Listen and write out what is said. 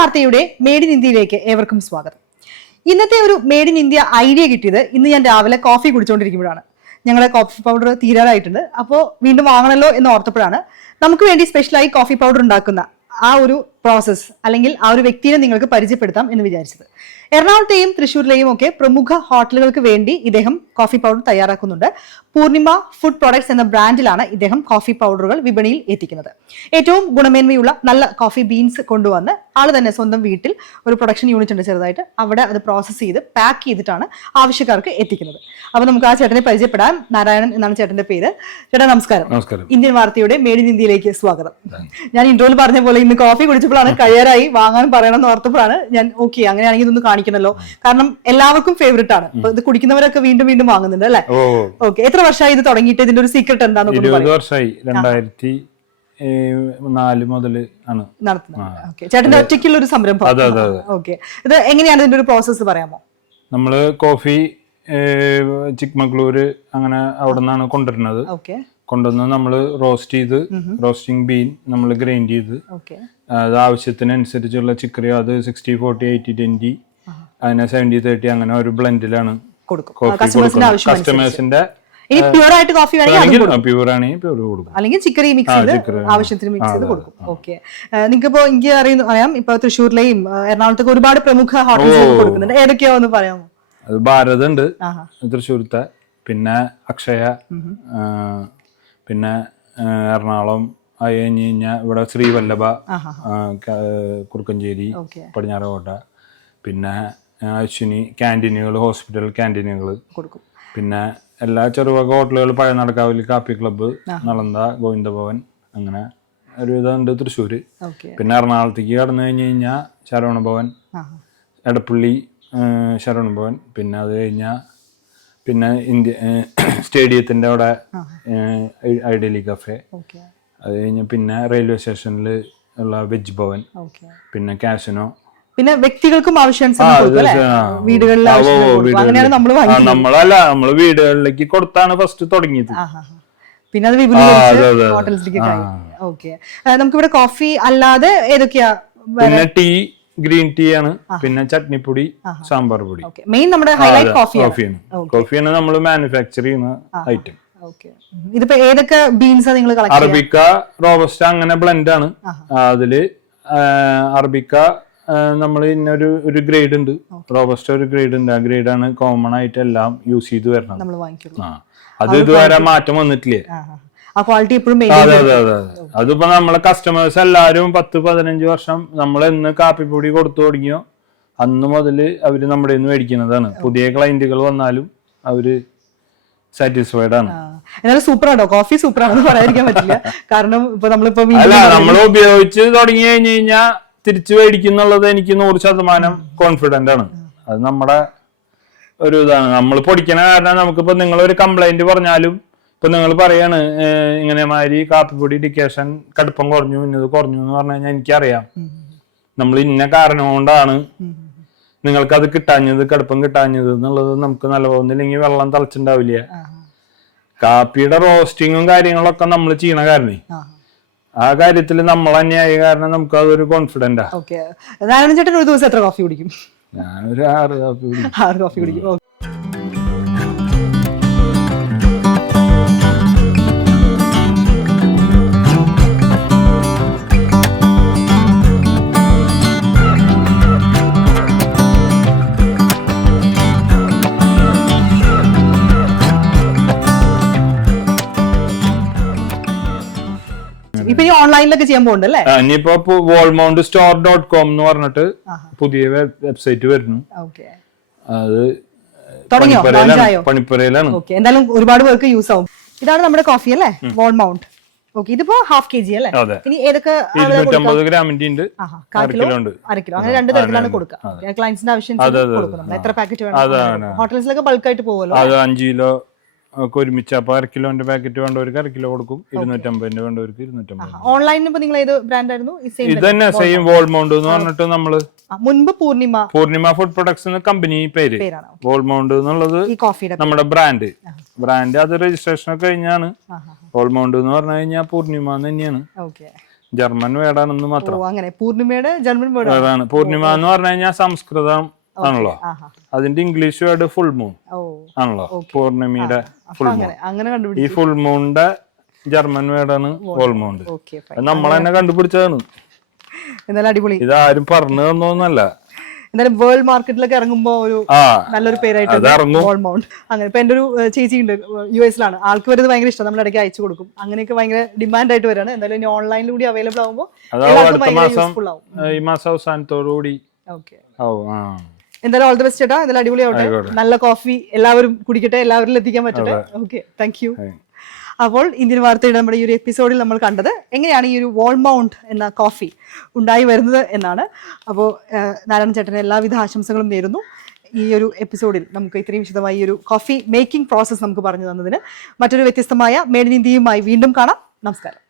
വാർത്തയുടെ made in ഇന്ത്യയിലേക്ക് ഏവർക്കും സ്വാഗതം. ഇന്നത്തെ ഒരു മേഡ് ഇൻ ഇന്ത്യ ഐഡിയ കിട്ടിയത് ഇന്ന് ഞാൻ രാവിലെ കോഫി കുടിച്ചുകൊണ്ടിരിക്കുമ്പോഴാണ് ഞങ്ങളുടെ കോഫി പൗഡർ തീരാറായിട്ടുണ്ട്. അപ്പോൾ വീണ്ടും വാങ്ങണല്ലോ എന്ന് ഓർത്തപ്പോഴാണ് നമുക്ക് വേണ്ടി സ്പെഷ്യലായി കോഫി പൗഡർ ഉണ്ടാക്കുന്ന ആ ഒരു പ്രോസസ്സ് അല്ലെങ്കിൽ ആ ഒരു വ്യക്തിയെ നിങ്ങൾക്ക് പരിചയപ്പെടുത്താം എന്ന് വിചാരിച്ചത്. എറണാകുളത്തെയും തൃശ്ശൂരിലെയും ഒക്കെ പ്രമുഖ ഹോട്ടലുകൾക്ക് വേണ്ടി ഇദ്ദേഹം കോഫി പൗഡർ തയ്യാറാക്കുന്നുണ്ട്. പൂർണിമ ഫുഡ് പ്രോഡക്ട്സ് എന്ന ബ്രാൻഡിലാണ് ഇദ്ദേഹം കോഫി പൗഡറുകൾ വിപണിയിൽ എത്തിക്കുന്നത്. ഏറ്റവും ഗുണമേന്മയുള്ള നല്ല കോഫി ബീൻസ് കൊണ്ടുവന്ന് ആൾ തന്നെ സ്വന്തം വീട്ടിൽ ഒരു പ്രൊഡക്ഷൻ യൂണിറ്റ് ഉണ്ട് ചെറുതായിട്ട്. അവിടെ അത് പ്രോസസ്സ് ചെയ്ത് പാക്ക് ചെയ്തിട്ടാണ് ആവശ്യക്കാർക്ക് എത്തിക്കുന്നത്. അപ്പൊ നമുക്ക് ആ ചേട്ടനെ പരിചയപ്പെടാം. നാരായണൻ എന്നാണ് ചേട്ടന്റെ പേര്. ചേട്ടാ നമസ്കാരം. ഇന്ത്യൻ വാർത്തയുടെ മേഡ് ഇൻ ഇന്ത്യയിലേക്ക് സ്വാഗതം. ഞാൻ ഇൻട്രോയിൽ പറഞ്ഞ പോലെ ഇന്ന് കോഫി കുടിച്ചപ്പോഴാണ് കഴിയാറായി വാങ്ങാൻ പറയണം എന്ന് ഓർത്തപ്പോഴാണ് ഞാൻ ഓക്കെ അങ്ങനെയാണെങ്കിൽ ഇതൊന്ന് കാണിക്കണല്ലോ. കാരണം എല്ലാവർക്കും ഫേവറേറ്റ് ആണ്. ഇത് കുടിക്കുന്നവരൊക്കെ വീണ്ടും വീണ്ടും വാങ്ങുന്നുണ്ട് അല്ലെ? ഓക്കെ എത്ര വർഷമായി ഇത് തുടങ്ങിയിട്ട്? ഇതിന്റെ ഒരു സീക്രട്ട് എന്താണെന്ന് വർഷമായി രണ്ടായിരത്തി നാല് മുതൽ ആണ്. നടത്തുന്നത്. ചേട്ടന്റെ ഒറ്റയ്ക്കുള്ള ഒരു സംരംഭം. അതെ, അതെ, അതെ. ഓക്കെ ഇത് എങ്ങനെയാണ് ഇതിന്റെ ഒരു പ്രോസസ്സ് പറയാമോ? നമ്മൾ കോഫി ചിക്മംഗ്ലൂര് അങ്ങനെ അവിടെ നിന്നാണ് കൊണ്ടുവരുന്നത്. ഓക്കെ. കൊണ്ടുവന്ന് നമ്മൾ റോസ്റ്റ് ചെയ്ത് റോസ്റ്റിംഗ് ബീൻ നമ്മൾ ഗ്രൈൻഡ് ചെയ്ത്. അത് ആവശ്യത്തിനനുസരിച്ചുള്ള ചിക്കറി അത് സിക്സ്റ്റി ഫോർട്ടി എയ്റ്റി ട്വന്റി അതിനെ സെവന്റി തേർട്ടി അങ്ങനെ ഒരു ബ്ലെൻഡിലാണ് കസ്റ്റമേഴ്സിന്റെ ഇനി പ്യൂർ ആയിട്ട് കോഫി വേണമെങ്കിൽ പ്യൂർ ആണെങ്കിൽ പ്യൂർ കൊടുക്കും. അല്ലെങ്കിൽ ചിക്കറി മിക്സ് ചെയ്ത് ആവശ്യത്തിന് മിക്സ് ചെയ്ത് കൊടുക്കും. ഓക്കെ നിങ്ങൾക്ക് ഇപ്പോ എനിക്ക് അറിയുന്നു അറിയാം ഇപ്പൊ തൃശ്ശൂരിലെയും എറണാകുളത്തൊക്കെ ഒരുപാട് പ്രമുഖ ഹോട്ടലുകൾ കൊടുക്കുന്നുണ്ട്. ഏതൊക്കെയോ ഒന്ന് പറയാമോ? അത് ഭാരത് ഉണ്ട്. തൃശ്ശൂരത്തെ. പിന്നെ അക്ഷയ. പിന്നെ എറണാകുളം അത് കഴിഞ്ഞ് കഴിഞ്ഞാൽ ഇവിടെ ശ്രീവല്ലഭ കുറുക്കഞ്ചേരി പടിഞ്ഞാറോട്ട പിന്നെ അശ്വിനി ക്യാന്റീനുകൾ ഹോസ്പിറ്റൽ ക്യാന്റീനുകൾ. പിന്നെ എല്ലാ ചെറുവക ഹോട്ടലുകൾ പഴനടക്കാവിൽ കാപ്പി ക്ലബ്ബ് നളന്ത ഗോവിന്ദഭവൻ അങ്ങനെ ഒരു ഇതുണ്ട് തൃശ്ശൂർ പിന്നെ എറണാകുളത്തേക്ക് കടന്നു കഴിഞ്ഞ് കഴിഞ്ഞാൽ ശരവണഭവൻ എടപ്പള്ളി ശരവണഭവൻ. പിന്നെ അത് കഴിഞ്ഞാൽ പിന്നെ ഇന്ത്യ സ്റ്റേഡിയത്തിന്റെ അവിടെ ഐഡിയലി കഫേ. അത് കഴിഞ്ഞ് പിന്നെ റെയിൽവേ സ്റ്റേഷനിൽ ഉള്ള വെജ് ഭവൻ. പിന്നെ കാസിനോ. പിന്നെ വ്യക്തികൾക്കും ആവശ്യാനുസരണം വീടുകളിൽ. അങ്ങനെയാണ് നമ്മൾ നമ്മളല്ല നമ്മൾ വീടുകളിലേക്ക് കൊടുത്താണ് ഫസ്റ്റ് തുടങ്ങിയത്. പിന്നെ അത് വിപുലീകരിച്ച്. ഹോട്ടൽസിലേക്ക് ഓക്കെ. നമുക്കിവിടെ കോഫി അല്ലാതെ ഏതൊക്കെയാ പിന്നെ ടീ ഗ്രീൻ ടീ ആണ് പിന്നെ ചട്നിപ്പൊടി സാമ്പാർ പൊടി മെയിൻ നമ്മുടെ ഹൈലൈറ്റ് കോഫിയാണ് കോഫിയാണ് നമ്മൾ മാനുഫാക്ചർ ചെയ്യുന്ന ഐറ്റം ഇതിപ്പോ ഏതൊക്കെ ബീൻസ് നിങ്ങൾ അറബിക്ക റോബസ്റ്റ അങ്ങനെ ബ്ലെൻഡ് ആണ്. അതിൽ അറബിക്ക നമ്മൾ ഇന്നൊരു ഒരു ഗ്രേഡ് ഉണ്ട്. റോബസ്റ്റ ഒരു ഗ്രേഡ് ഉണ്ട്. ആ ഗ്രേഡ് ആണ് കോമൺ ആയിട്ട് എല്ലാം യൂസ് ചെയ്ത് വരുന്നത് അത് ഇതുവരെ മാറ്റം വന്നിട്ടില്ലേ? ആ, ക്വാളിറ്റി എപ്പോഴും അതെ അതെ അതെ അതെ. അതിപ്പോ നമ്മളെ കസ്റ്റമേഴ്സ് എല്ലാരും പത്ത് പതിനഞ്ച് വർഷം നമ്മൾ എന്ന് കാപ്പിപ്പൊടി കൊടുത്തു തുടങ്ങിയോ? അന്ന് മുതൽ അവർ നമ്മുടെ നിന്ന് മേടിക്കുന്നതാണ്. പുതിയ ക്ലയന്റുകൾ വന്നാലും അവർ സാറ്റിസ്ഫൈഡ് ആണ്. എന്നാലും സൂപ്പർ ആണോ കോഫി സൂപ്പർ ആണെന്ന് പറയാതിരിക്കാൻ പറ്റില്ല. കാരണം ഇപ്പൊ നമ്മളിപ്പോ അല്ല നമ്മൾ ഉപയോഗിച്ച് തുടങ്ങി കഴിഞ്ഞു കഴിഞ്ഞാൽ തിരിച്ചു മേടിക്കുന്നുള്ളത് എനിക്ക് നൂറ് ശതമാനം കോൺഫിഡന്റ് ആണ്. അത് നമ്മുടെ ഒരു ഇതാണ്. നമ്മൾ പൊടിക്കണ കാരണം നമുക്കിപ്പോ നിങ്ങൾ ഒരു കംപ്ലൈന്റ് പറഞ്ഞാലും ഇപ്പൊ നിങ്ങൾ പറയാണ് ഇങ്ങനെ മാതിരി കാപ്പിപ്പൊടി ഡിക്കേഷൻ കടുപ്പം കുറഞ്ഞു ഇന്നത് കുറഞ്ഞു എന്ന് പറഞ്ഞു കഴിഞ്ഞാൽ എനിക്കറിയാം. നമ്മൾ ഇന്ന കാരണം കൊണ്ടാണ് നിങ്ങൾക്ക് അത് കിട്ടാഞ്ഞത് കടുപ്പം കിട്ടാഞ്ഞത് എന്നുള്ളത് നമുക്ക് നല്ല പോകുന്നില്ലെങ്കിൽ വെള്ളം തിളച്ചിണ്ടാവില്ല. കാപ്പിയുടെ റോസ്റ്റിങ്ങും കാര്യങ്ങളൊക്കെ നമ്മൾ ചെയ്യണ കാരണേ. ആ, കാര്യത്തിൽ നമ്മൾ തന്നെ ആയ കാരണം നമുക്ക് അതൊരു നാരായണൻ ചേട്ടൻ ഒരു ദിവസം എത്ര കോഫി കുടിക്കും? ഞാനൊരു ആറ് കാപ്പി കുടിക്കും. ആറ് കോഫി കുടിക്കും. ഇപ്പൊ ഈ ഓൺലൈനിലൊക്കെ ചെയ്യാൻ പോകുന്നുണ്ട് അല്ലേ ഇനിയിപ്പോ വോൾമൗണ്ട് സ്റ്റോർ ഡോട്ട് കോം എന്ന് പറഞ്ഞിട്ട് പുതിയ വെബ്സൈറ്റ് വരുന്നു. അത് പണിപ്പുരയിലാണ്. എന്തായാലും ഒരുപാട് പേർക്ക് യൂസ് ആവും. ഇതാണ് നമ്മുടെ കോഫി അല്ലേ? വോൾ മൗണ്ട് ഓക്കെ ഇതിപ്പോ ഹാഫ് കെ ജി അല്ലേ ഇനി ഏതൊക്കെ ഗ്രാമിന്റെ ഉണ്ട്. അര കിലോ? അങ്ങനെ രണ്ട് തരത്തിലാണ് കൊടുക്കുക. ക്ലയൻസിന്റെ ആവശ്യം എത്ര പാക്കറ്റ് വേണം? ഹോട്ടൽസിലൊക്കെ ബൾക്കായിട്ട് പോകുമല്ലോ അഞ്ച് കിലോ ഒക്കെ ഒരുമിച്ച് അപ്പൊ അര കിലോന്റെ പാക്കറ്റ് വേണ്ടവർക്ക് അര കിലോ കൊടുക്കും. ഇരുന്നൂറ്റമ്പതിന്റെ വേണ്ടവർക്ക് ഇരുന്നൂറ്റമ്പത് ഓൺലൈനിൽ ഇപ്പൊ നിങ്ങൾ ഏത് ഇത് തന്നെ സെയിം വോൾമൗണ്ട് എന്ന് പറഞ്ഞിട്ട് നമ്മൾ മുൻപ് Poornima. Poornima food products company പേര്. വോൾമൗണ്ട് എന്നുള്ളത് നമ്മുടെ ബ്രാൻഡ് ബ്രാൻഡ് അത് രജിസ്ട്രേഷൻ ഒക്കെ കഴിഞ്ഞാണ്. വോൾമൗണ്ട് എന്ന് പറഞ്ഞു കഴിഞ്ഞാൽ പൂർണിമ തന്നെയാണ്. ജർമ്മൻ വേർഡാണെന്ന് ഓ മാത്രം. അങ്ങനെ. പൂർണിമയുടെ ജർമ്മൻ വേർഡാണ് പൂർണിമ എന്ന് പറഞ്ഞു കഴിഞ്ഞാൽ സംസ്കൃതം ആണല്ലോ? അതിന്റെ ഇംഗ്ലീഷ് വേർഡ് ഫുൾ മൂൺ ആണല്ലോ? പൂർണിമയുടെ ഫുൾ മൂൺ ഈ ഫുൾ മൂണിന്റെ ജർമ്മൻ വേർഡാണ് ഓൾമൗണ്ട് നമ്മൾ തന്നെ കണ്ടുപിടിച്ചതാണ്. എന്നാലും അടിപൊളി. ഇതാരും പറഞ്ഞു തന്നോന്നല്ല എന്തായാലും വേൾഡ് മാർക്കറ്റിലൊക്കെ ഇറങ്ങുമ്പോ ഒരു നല്ലൊരു പേരായിട്ട് ഓൾമൗണ്ട് അങ്ങനെ ഇപ്പൊ എന്റെ ഒരു ചേച്ചി ഉണ്ട് യു എസിലാണ് ആൾക്ക് വരുന്നത് ഭയങ്കര ഇഷ്ടം. നമ്മൾ ഇടയ്ക്ക് അയച്ചു കൊടുക്കും. അങ്ങനെയൊക്കെ ഭയങ്കര ഡിമാൻഡ് ആയിട്ട് വരാണ്. എന്തായാലും ഇനി ഓൺലൈനിൽ കൂടി അവൈലബിൾ ആവുമ്പോൾ ഈ മാസം അവസാനത്തോടു കൂടി ഓക്കെ എന്തായാലും ഓൾ ദി ബെസ്റ്റ് ചേട്ടാ. എന്തായാലും അടിപൊളിയാവട്ടെ. നല്ല കോഫി എല്ലാവരും കുടിക്കട്ടെ. എല്ലാവരിലും എത്തിക്കാൻ പറ്റട്ടെ. ഓക്കെ താങ്ക് യു അപ്പോൾ ഇന്ത്യൻ വാർത്തയുടെ നമ്മുടെ ഈ ഒരു എപ്പിസോഡിൽ നമ്മൾ കണ്ടത് എങ്ങനെയാണ് ഈ ഒരു വോൾ മൗണ്ട് എന്ന കോഫി ഉണ്ടായി വരുന്നത് എന്നാണ്. അപ്പോൾ നാരായണ ചേട്ടന് എല്ലാവിധ ആശംസകളും നേരുന്നു. ഈ ഒരു എപ്പിസോഡിൽ നമുക്ക് ഇത്രയും വിശദമായി ഈ ഒരു കോഫി മേക്കിംഗ് പ്രോസസ്സ് നമുക്ക് പറഞ്ഞു തന്നതിന് മറ്റൊരു വ്യത്യസ്തമായ മേഡ് ഇൻ ഇന്ത്യയുമായി വീണ്ടും കാണാം. നമസ്കാരം.